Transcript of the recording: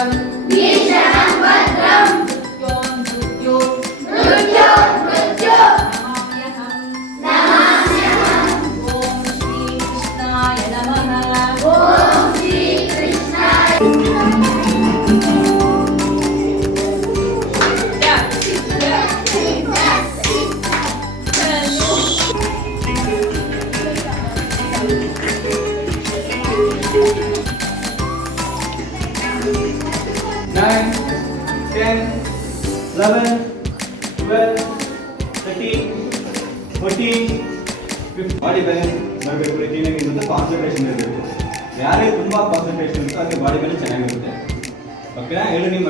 भद्रं भीषणं भद्रं मृत्यो मृत्यो नमाम्यहम् ॐ श्रीकृष्णाय नमः ॐ श्रीकृष्णाय Nine, 10, 11, 12, 13, 14, 15. ಬಾಡಿ ಬ್ಯಾಲೆನ್ಸ್ ಬರಬೇಕು, ಕ್ಲೀನಾಗಿ ಇರುತ್ತೆ, ಕಾನ್ಸಂಟ್ರೇಷನ್ ಇರಬೇಕು. ಯಾರೇ ತುಂಬ ಕಾನ್ಸಂಟ್ರೇಷನ್ ಇರುತ್ತೋ ಅಲ್ಲಿ ಬಾಡಿ ಬ್ಯಾಲೆನ್ಸ್ ಚೆನ್ನಾಗಿರುತ್ತೆ. ಓಕೆನಾ? ಹೇಳು ನಿಮ್ಮ